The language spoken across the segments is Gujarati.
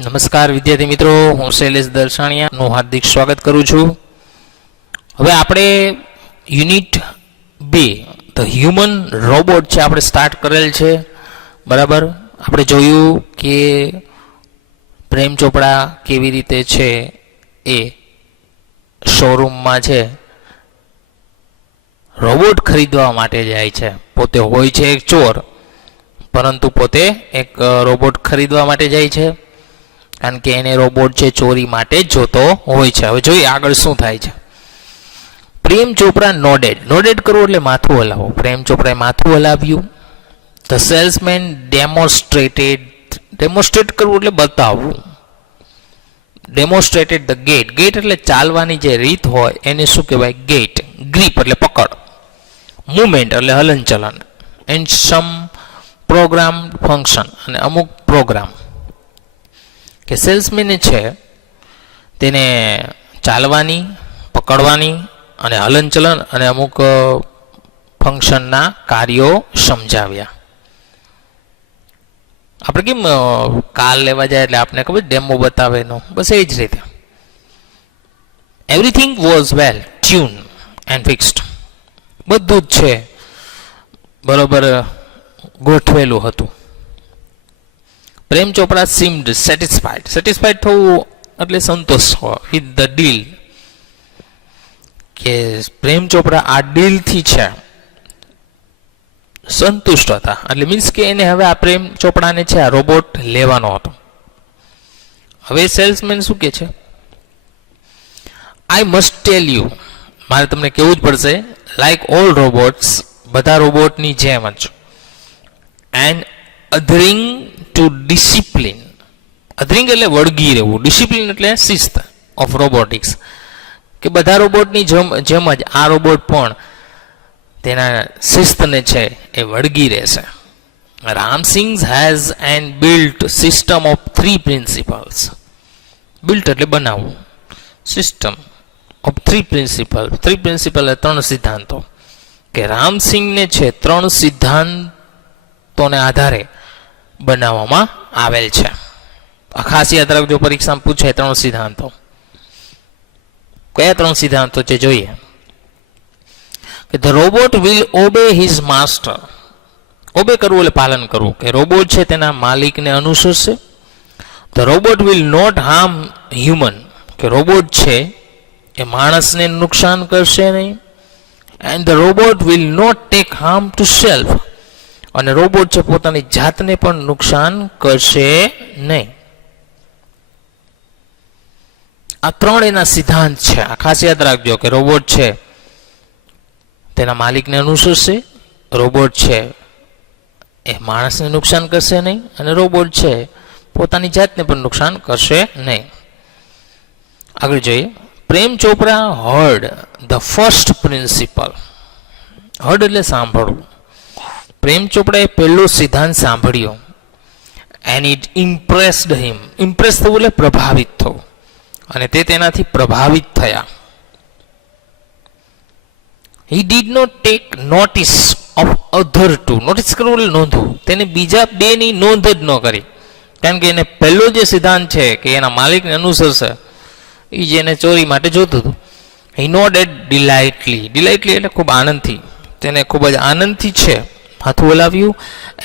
નમસ્કાર વિદ્યાર્થી મિત્રો, હું શૈલેષ દર્શાણિયાનું હાર્દિક સ્વાગત કરું છું. હવે આપણે યુનિટ 2 ધ હ્યુમન રોબોટ છે આપણે સ્ટાર્ટ કરેલ છે. બરાબર, આપણે જોયું કે પ્રેમ ચોપડા કેવી રીતે છે એ શોરૂમમાં છે રોબોટ ખરીદવા માટે જાય છે. પોતે હોય છે એક ચોર, પરંતુ પોતે એક રોબોટ ખરીદવા માટે જાય છે, કારણ કે એને રોબોટ છે ચોરી માટે જોતો હોય છે. હવે જોઈએ આગળ શું થાય છે. પ્રેમ ચોપડા નોડેડ કરવું એટલે માથું હલાવવું. પ્રેમ ચોપડાએ માથું હલાવ્યું. ધ સેલ્સમેન ડેમોન્સ્ટ્રેટ કરવું એટલે બતાવવું. ડેમોન્સ્ટ્રેટેડ ધ ગેટ એટલે ચાલવાની જે રીત હોય એને શું કહેવાય? ગેટ. ગ્રીપ એટલે પકડ. મૂવમેન્ટ એટલે હલનચલન. એન્ડ સમ પ્રોગ્રામ ફંક્શન અને અમુક પ્રોગ્રામ કે સેલ્સમેન છે તેને ચાલવાની, પકડવાની અને હલનચલન અને અમુક ફંક્શનના કાર્યો સમજાવ્યા. આપણે કેમ કાર લેવા જાય એટલે આપણે ખબર ડેમો બતાવે એનો, બસ એ જ રીતે. Everything was well tune and fixed. બધું જ છે બરોબર ગોઠવેલું હતું. પ્રેમ ચોપડા સીમ્ડ સેટિસ્ફાઈડ થવું એટલે સંતોષ વિથ ધ ડીલ, કે પ્રેમ ચોપડા આ ડીલથી છે સંતુષ્ટ હતા. એટલે મીન્સ કે એને હવે આ પ્રેમ ચોપડાને છે આ રોબોટ લેવાનો હતો. હવે સેલ્સમેન શું કે છે? આઈ મસ્ટ ટેલ યુ, મારે તમને કહેવું જ પડશે, લાઈક ઓલ રોબોટ્સ, બધા રોબોટની જેમ જ, એન્ડ અધરિંગ ટુ ડિસિપ્લિન. અધરિંગ એટલે વળગી રહેવું, ડિસિપ્લિન એટલે શિસ્ત ઓફ રોબોટિક્સ, કે બધા રોબોટની જેમ જ આ રોબોટ પણ તેના શિસ્તને છે એ વળગી રહેશે. Ram Singh has and built system of 3 principles. Built એટલે બનાવવું, સિસ્ટમ ઓફ 3 પ્રિન્સિપલ. 3 પ્રિન્સિપલ એટલે 3 સિદ્ધાંતો, કે રામસિંગને છે 3 સિદ્ધાંતોને આધારે બનાવવામાં આવેલ છે. ખાસ યાદ રાખજો, પરીક્ષામાં પૂછે 3 સિદ્ધાંતો. કયા 3 સિદ્ધાંતો છે જોઈએ. કે the robot will obey his master. Obey કરવું એટલે પાલન કરવું, કે રોબોટ છે તેના માલિકને અનુસરશે. The robot will not harm human, કે રોબોટ છે એ માણસને નુકસાન કરશે નહીં. And the robot will not take harm to self, અને રોબોટ છે પોતાની જાતને પણ નુકસાન કરશે નહીં. આ 3 એના સિદ્ધાંત છે. આ ખાસ યાદ રાખજો કે રોબોટ છે તેના માલિકને અનુસરશે, રોબોટ છે એ માણસને નુકસાન કરશે નહીં, અને રોબોટ છે પોતાની જાતને પણ નુકસાન કરશે નહીં. આગળ જોઈએ. Prem Chopra heard the first principle. Heard એટલે સાંભળવું. પ્રેમ ચોપડાએ પહેલો સિદ્ધાંત સાંભળ્યો. And it impressed him. Impress થવું એટલે પ્રભાવિત થવું, અને તે તેનાથી પ્રભાવિત થયા. He did not take notice of other two. Notice કરવું એટલે નોંધવું. તેને બીજા 2 ની નોંધ જ ન કરી, કારણ કે એને પહેલો જે સિદ્ધાંત છે કે એના માલિકને અનુસરશે, એ જેને ચોરી માટે જોતું હતું. હી નોડેડ ડિલાઇટલી. ડિલાઇટલી એટલે ખૂબ આનંદથી, તેને ખૂબ જ આનંદથી છે માથું હલાવ્યું.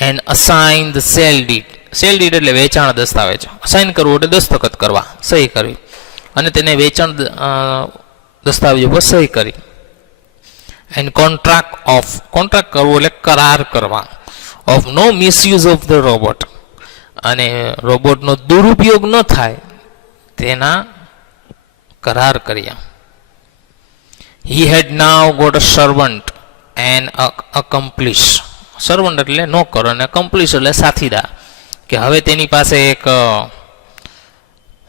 And assign the sale deed. Sale deed એટલે વેચાણ દસ્તાવેજ. અસાઇન કરવું એટલે દસ્તખત કરવા, સહી કરવી, અને તેને વેચાણ દસ્તાવેજો પર સહી કરી. એન્ડ કોન્ટ્રાક્ટ કરવું એટલે કરાર કરવા. Of no misuse of the robot, અને રોબોટનો દુરુપયોગ ન થાય તેના કરાર કર્યા. He had now got a servant and accomplish. Servant એટલે નોકર, અને અકમ્પ્લિશ એટલે સાથીદાર, કે હવે તેની પાસે એક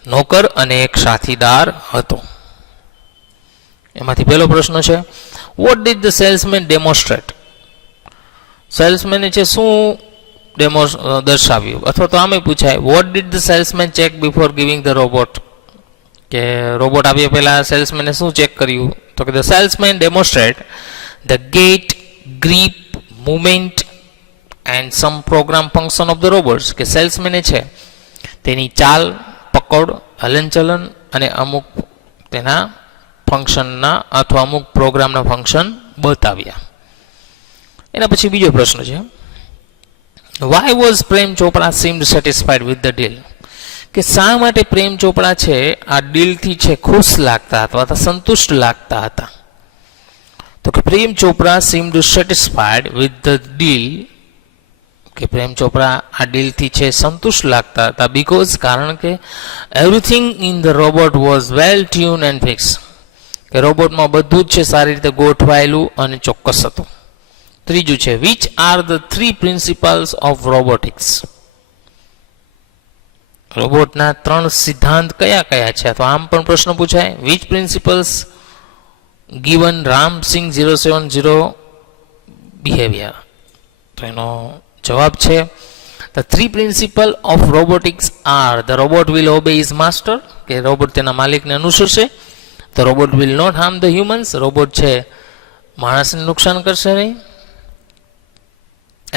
નોકર અને એક સાથીદાર હતો. એમાંથી પહેલો પ્રશ્ન છે, what did the salesman demonstrate. સેલ્સમેને છે શું દર્શાવ્યું, અથવા તો આમે પૂછાય, what did the salesman check before giving the robot. કે રોબોટ આવ્યા પહેલા સેલ્સમેને શું ચેક કર્યું? તો કે the salesman demonstrate the gait, grip, movement and some program function of the robots. કે સેલ્સમેને છે તેની ચાલ, પકડ, હલનચલન અને અમુક તેના ફંક્શનના અથવા અમુક પ્રોગ્રામના ફંક્શન બતાવ્યા. એના પછી બીજો પ્રશ્ન છે, why was Prem Chopra seemed satisfied with the deal? કે શા માટે પ્રેમ ચોપડા છે આ ડીલથી છે ખુશ લાગતા હતા અથવા સંતુષ્ટ લાગતા હતા? તો કે પ્રેમ ચોપડા seemed satisfied with the deal, કે પ્રેમ ચોપડા આ ડીલથી છે સંતુષ્ટ લાગતા હતા બીકોઝ કારણ કે everything in the robot was well tune and fix, કે રોબોટમાં બધું જ છે સારી રીતે ગોઠવાયેલું અને ચોક્કસ હતું. ત્રીજું છે, which are the 3 principles of robotics? રોબોટના 3 સિદ્ધાંત કયા કયા છે? તો આમ પણ પ્રશ્ન પૂછાય, which principles given Ramsingh 070 behaviour? તો એનો જવાબ છે, the 3 principle of robotics are the robot will obey his master, કે રોબોટ તેના માલિકને અનુસરશે. The robot will not harm the humans, robot છે માણસને નુકસાન કરશે નહીં.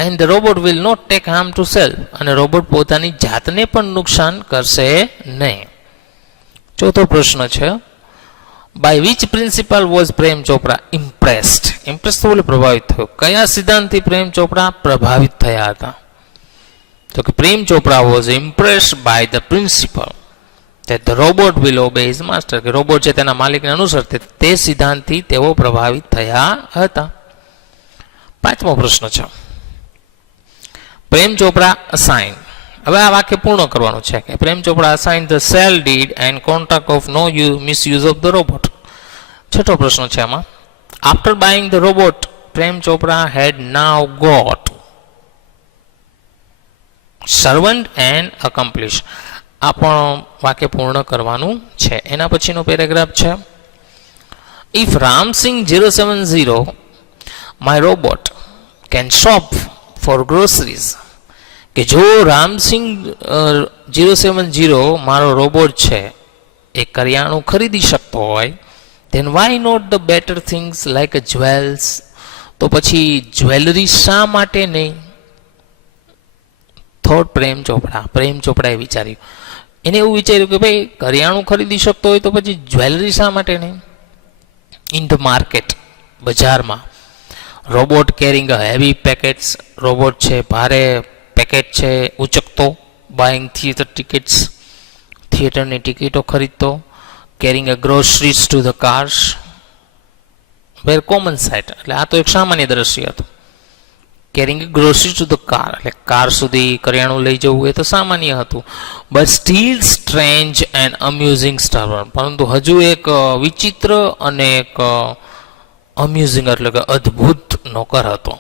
And the robot will not take harm to self, અને રોબોટ પોતાની જાતને પણ નુકસાન કરશે નહીં. ચોથો પ્રશ્ન છે, by which principle was Prem Chopra impressed? Impress તો બોલે પ્રભાવિત થયો. કયા સિદ્ધાંતથી પ્રેમ ચોપડા પ્રભાવિત થયા હતા? તો કે Prem Chopra was impressed by the principle that the robot will obey his master, કે રોબોટ છે તેના માલિકને અનુસરશે, તે સિદ્ધાંતથી તેઓ પ્રભાવિત થયા હતા. પાંચમો પ્રશ્ન છે, પ્રેમ ચોપડા અસાઇન. હવે આ વાક્ય પૂર્ણ કરવાનું છે કે Prem Chopra assign the sale deed and contract of no misuse of the robot. છઠ્ઠો પ્રશ્ન છે આમાં, after buying the robot Prem Chopra had now got servant and accomplish. આ પણ વાક્ય પૂર્ણ કરવાનું છે. એના પછીનો પેરેગ્રાફ છે, if Ramsingh 070 my robot can shop for groceries, કે જો રામસિંગ 070 મારો રોબોટ છે એ કરિયાણું ખરીદી શકતો હોય, then why not the better things like jewels? તો પછી જ્વેલરી શા માટે નહીં? થોટ પ્રેમ ચોપડાએ વિચાર્યું. એને એવું વિચાર્યું કે ભાઈ કરિયાણું ખરીદી શકતો હોય તો પછી જ્વેલરી શા માટે નહીં? ઇન ધ માર્કેટ, બજારમાં, robot carrying a heavy packets, robot છે ભારે પેકેટ છે ઉચકતો, બાઇંગ થિયેટર ટિકિટ્સ, થિયેટરની ટિકિટો ખરીદતો, carrying a groceries to the cars, were common sight, એટલે આ તો એક સામાન્ય દ્રશ્ય હતું. Carrying grocery to the car, એટલે કાર સુધી કરિયાણું લઈ જવું એ તો સામાન્ય હતું. But still strange and amusing star, પરંતુ હજુ એક વિચિત્ર અને એક અમ્યુઝિંગ એટલે કે અદ્ભુત નોકર હતો.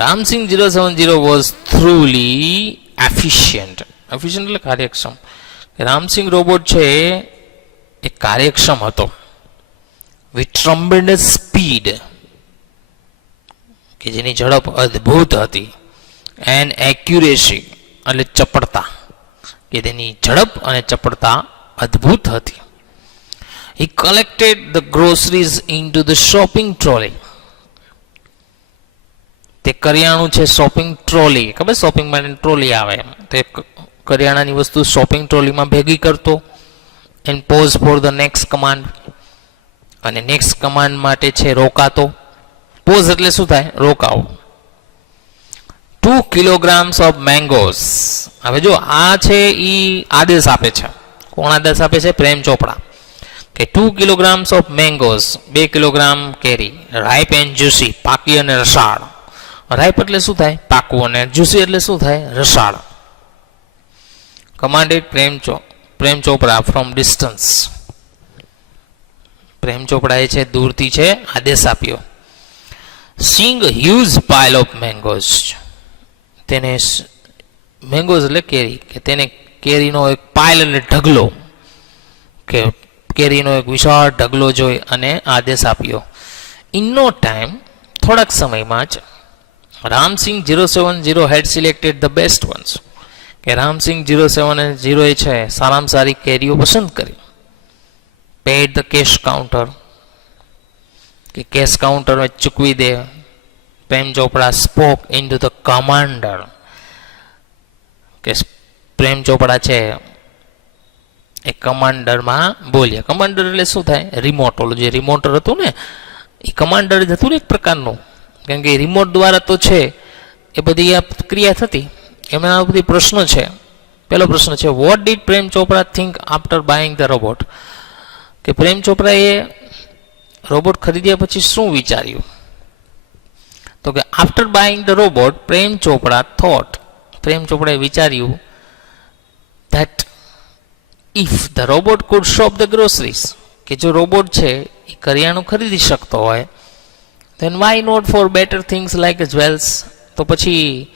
Ram Singh 070 was thoroughly efficient. Efficient એટલે કાર્યક્ષમ. રામસિંગ રોબોટ છે એ કાર્યક્ષમ હતો. વિથ ટ્રમ્બેન્ડસ સ્પીડ, કે જેની ઝડપ અદ્ભુત હતી. એન્ડ એક્યુરેસી એટલે ચપળતા, કે તેની ઝડપ અને ચપળતા અદ્ભુત હતી. He collected the groceries into the shopping trolley. તે કરિયાણું છે શોપિંગ ટ્રોલી, ખબર શોપિંગ માટે ટ્રોલી આવે, તે કરિયાણાની વસ્તુ શોપિંગ ટ્રોલીમાં ભેગી કરતો. And pause for the next command, અને નેક્સ્ટ કમાન્ડ માટે છે રોકાતો. પોઝ એટલે શું થાય? રોકાવો. 2 kilograms of mangoes. હવે જો આ છે એ આદેશ આપે છે. કોણ આદેશ આપે છે? પ્રેમ ચોપડા. કે 2 kilograms of mangoes, 2 કિલોગ્રામ કેરી, રાઇપ એન્ડ જ્યુસી, પાકી અને રસાળ. રાઇપ એટલે શું થાય? પાકું, અને જ્યુસી એટલે શું થાય? રસાળ. Commanded Prem Chopra from distance. પ્રેમ ચોપડાએ છે દૂરથી છે આદેશ આપ્યો. સિંગ હ્યુઝ પાઇલ ઓફ મેંગોઝ. તેને મેંગોઝ એટલે કેરી, કે તેને કેરીનો એક પાઇલ એટલે ઢગલો, કે કેરીનો એક વિશાળ ઢગલો જોઈ અને આદેશ આપ્યો. ઇન નો ટાઈમ, થોડાક સમયમાં જ, રામસિંગ 070 હેડ સિલેક્ટેડ ધ બેસ્ટ વન્સ, કે રામસિંગ 070 એ છે સારામાં સારી કેરીઓ પસંદ કરી. પેડ ધ કેશ કાઉન્ટર, કે કેશ કાઉન્ટર ચૂકવી દે. પ્રેમ ચોપડા spoke in to the commander, કે પ્રેમ ચોપડા છે એ કમાન્ડરમાં બોલ્યા. કમાન્ડર એટલે શું થાય? રિમોટ. ઓલું જે રિમોટર હતું ને એ કમાન્ડર જ હતું ને એક પ્રકારનું, કારણ કે રિમોટ દ્વારા તો છે એ બધી આ ક્રિયા થતી. એમાં આ બધી પ્રશ્નો છે. પહેલો પ્રશ્ન છે, what did Prem Chopra think after buying the robot? કે પ્રેમ ચોપડાએ રોબોટ ખરીદ્યા પછી શું વિચાર્યું? તો કે after buying the robot Prem Chopra thought, પ્રેમ ચોપડાએ વિચાર્યું that if the robot food shop the groceries, કે જો રોબોટ છે એ કરિયાણું ખરીદી શકતો હોય, then why not for better things like jewels, તો પછી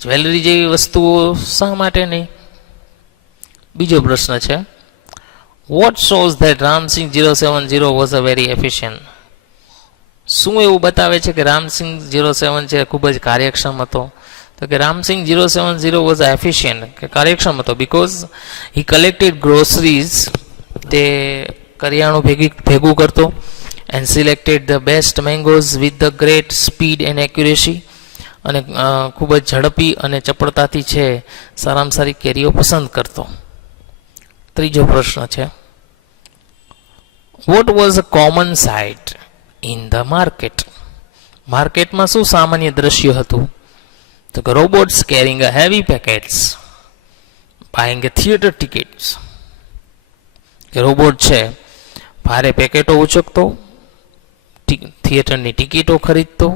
જ્વેલરી જેવી વસ્તુઓ શા માટે નહીં? બીજો પ્રશ્ન છે, what shows that Ramsingh 070 was a very efficient? શું એવું બતાવે છે કે રામસિંગ 07 છે ખૂબ જ કાર્યક્ષમ હતો? તો કે રામસિંગ 070 વોઝ એફિશિયન્ટ, કે કાર્યક્ષમ હતો, બીકોઝ હી કલેક્ટેડ ગ્રોસરીઝ, તે કરિયાણું ભેગું કરતો, and selected the best mangoes with the great speed and accuracy, અને ખૂબ જ ઝડપી અને ચપળતાથી છે સારામાં સારી કેરીઓ પસંદ કરતો. ત્રીજો પ્રશ્ન છે, what was a common sight in the market? માર્કેટમાં શું સામાન્ય દ્રશ્ય હતું? તો કે robots carrying a heavy packets, buying a theatre tickets, કે રોબોટ છે ભારે પેકેટો ઉચકતો, થિયેટરની ટિકિટો ખરીદતો,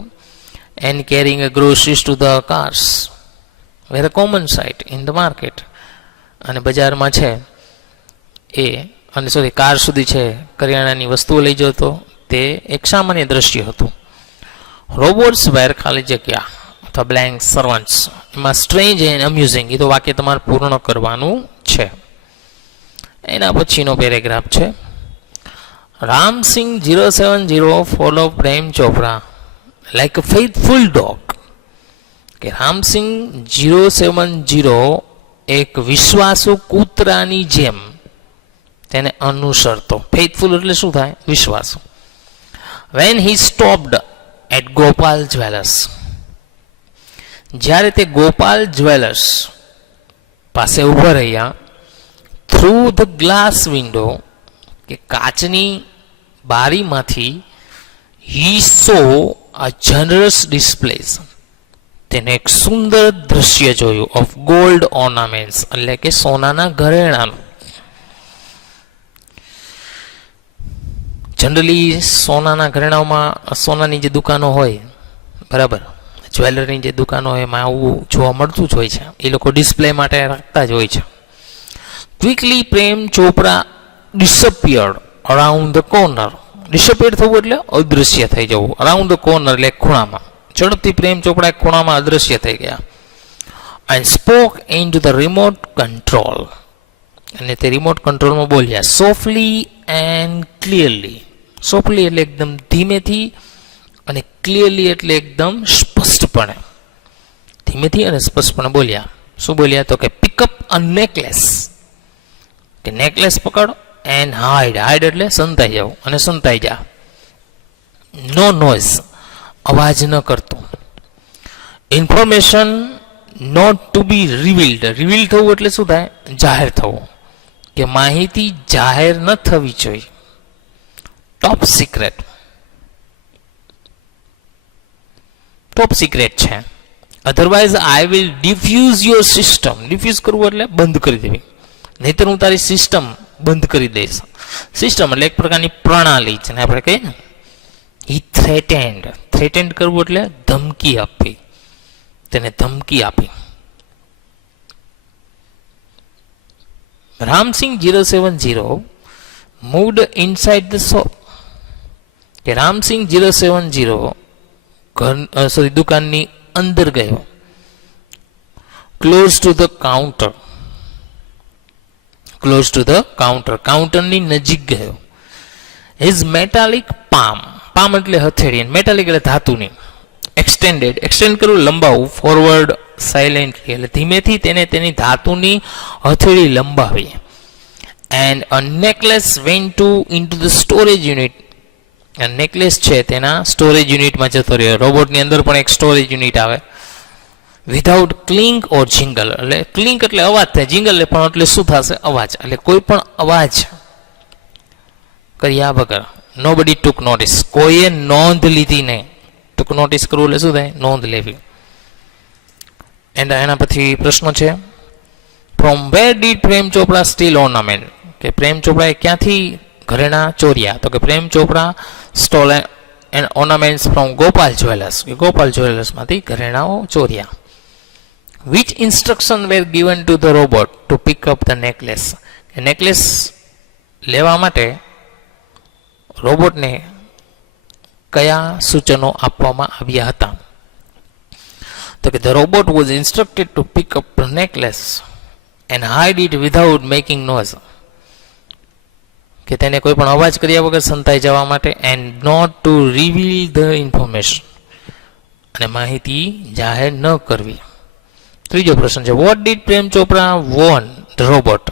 and carrying a groceries to the cars were a common sight in the market, અને બજારમાં છે એ, અને સોરી કાર સુધી છે કરિયાણાની વસ્તુઓ લઈ જતો, તે એક સામાન્ય દ્રશ્ય હતું. રોબોટ્સ વેર ખાલી જગ્યા અથવા બ્લેન્ક સર્વન્ટ્સ, એમાં સ્ટ્રેન્જ એન્ડ અમ્યુઝિંગ, એ તો વાક્ય તમારે પૂર્ણ કરવાનું છે. એના પછીનો પેરેગ્રાફ છે, રામસિંગ 070 ફોલો પ્રેમ ચોપડા લાઈક અ ફેithful ડોગ, કે રામસિંગ 070 એક વિશ્વાસુ કૂતરાની જેમ તેને અનુસરતો. ફેithful એટલે શું થાય? વિશ્વાસુ. when he stopped at Gopal jewellers, જ્યારે તે ગોપાલ જ્વેલર્સ પાસે ઊભા રહ્યા, થ્રુ ધ ગ્લાસ વિન્ડો, કે કાચની બારીમાંથી, he saw a generous displays, તેને એક સુંદર દ્રશ્ય જોયું, ઓફ ગોલ્ડ ઓર્નામેન્ટ્સ, એટલે કે સોનાના ઘરેણાનું. જનરલી સોનાના ઘરેણાઓમાં સોનાની જે દુકાનો હોય, બરાબર, જ્વેલરીની જે દુકાનો હોય એમાં આવું જોવા મળતું જ હોય છે. એ લોકો ડિસ્પ્લે માટે રાખતા જ હોય છે. Quickly Prem Chopra disappeared around the corner. Disappear થવું એટલે અદૃશ્ય થઈ જવું. અરાઉન્ડ ધ કોર્નર એટલે ખૂણામાં. ઝડપથી પ્રેમ ચોપડા એક ખૂણામાં અદૃશ્ય થઈ ગયા. And spoke in to the remote control, અને તે રિમોટ કંટ્રોલમાં બોલ્યા, સોફ્ટલી એન્ડ ક્લિયરલી. સોફ્ટલી એટલે એકદમ ધીમેથી, અને ક્લિયરલી એટલે એકદમ સ્પષ્ટપણે. ધીમેથી અને સ્પષ્ટપણે બોલ્યા. શું બોલ્યા? તો કે પિકઅપ અ નેકલેસ, કે નેકલેસ પકડ, એન્ડ હાઇડ. હાઇડ એટલે સંતાઈ જાવ, અને સંતાઈ જા. નો નોઇઝ, અવાજ ન કરતો. Information not to be revealed. Reveal થવું એટલે શું થાય? જાહેર થવું, કે માહિતી જાહેર ન થવી જોઈએ. ટોપ સિક્રેટ, ટોપ સિક્રેટ છે. Otherwise I will diffuse your system. Diffuse કરવું એટલે બંધ કરી દેવી, નહીતર હું તારી સિસ્ટમ બંધ કરી દઈશ. સિસ્ટમ એટલે એક પ્રકારની પ્રણાલી છે ને, આપણે કહીએ ને. હી થ્રેટેન્ડ. થ્રેટેન્ડ કરવું એટલે ધમકી આપવી, તેને ધમકી આપી. Ram Singh 070 moved inside the shop, કે રામસિંગ 070 દુકાનની અંદર ગયો. Close to the counter. Close to the counter, કાઉન્ટરની નજીક ગયો. His metallic palm. પામ એટલે હથેળી, મેટાલિક એટલે ધાતુની. એક્સટેન્ડેડ, એક્સટેન્ડ કરવું લંબાવવું. ફોરવર્ડ સાયલેન્ટલી એટલે ધીમેથી તેને તેની ધાતુની હથેળી લંબાવી. And a necklace went to into the storage unit. Necklace છે તેના સ્ટોરેજ યુનિટમાં જતો રહ્યો. રોબોટની અંદર પણ એક સ્ટોરેજ યુનિટ આવે, વિધાઉટ ક્લિંક ઓર જિંગલ. એટલે ક્લિંક એટલે અવાજ થાય, જિંગલ પણ એટલે શું થશે? અવાજ. એટલે કોઈ પણ અવાજ કર્યા વગર. નોબડી ટુક નોટિસ, કોઈએ નોંધ લીધી નહીં. ટુક નોટિસ કરવું એટલે શું થાય? નોંધ લેવી. એના પછી પ્રશ્ન છે, from where did Prem Chopra steel ornament? કે પ્રેમ ચોપડાએ ક્યાંથી ઘરેણા ચોર્યા? તો કે Prem Chopra stole and ornaments from Gopal jewellers. કે ગોપાલ જ્વેલર્સમાંથી ઘરેણાઓ ચોર્યા. Which instruction were given to the robot to pick up the necklace? Necklace લેવા માટે રોબોટને કયા સૂચનો આપવામાં આવ્યા હતા? તો કે the robot was instructed to pick up the necklace and hide it without making noise. કે તેને કોઈ પણ અવાજ કર્યા વગર સંતાઈ જવા માટે. And not to reveal the information, અને માહિતી જાહેર ન કરવી. ત્રીજો પ્રશ્ન છે, what did Prem Chopra Warne the robot?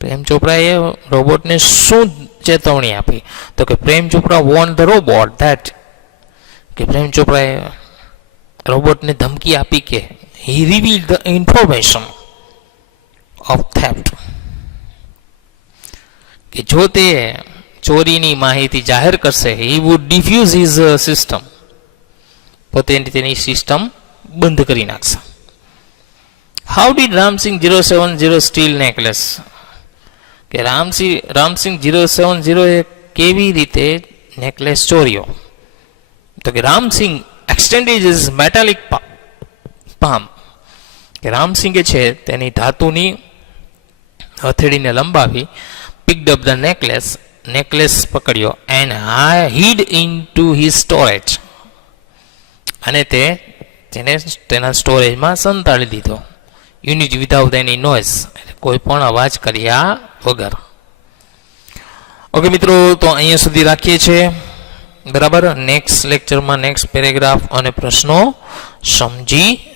પ્રેમ ચોપડાએ રોબોટને શું ચેતવણી આપી? તો કે પ્રેમ ચોપડા વોર્ન ધ રોબોટ ધેટ, કે પ્રેમ ચોપડાએ રોબોટને ધમકી આપી કે he reveal the information of theft, કે જો તે ચોરીની માહિતી જાહેર કરશે, he would diffuse his system, પોતે તેની સિસ્ટમ બંધ કરી નાખશે. How did Ramsingh 070 steal necklace? કે રામસિંહ 070 એ કેવી રીતે નેકલેસ ચોર્યો? તો કે Ramsingh extended his metallic palm, કે રામસિંહે છે તેની ધાતુની હથેળીને લંબાવી, picked up the નેકલેસ પકડ્યો, and hid into his storage, અને તેને તેના સ્ટોરેજમાં સંતાડી દીધો. યુનિટ વિધાઉટ એની નોઇઝ, કોઈ પણ અવાજ કર્યા વગર. ઓકે મિત્રો, તો અહીંયા સુધી રાખીએ છીએ. બરાબર. નેક્સ્ટ લેક્ચરમાં નેક્સ્ટ પેરેગ્રાફ અને પ્રશ્નો સમજી